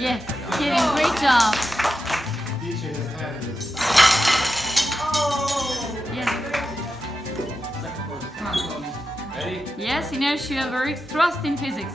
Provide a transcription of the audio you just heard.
Yes, Kevin, great job. Teaching his hand is. Yes. Ready? Yes, Inertia works. Trust in physics.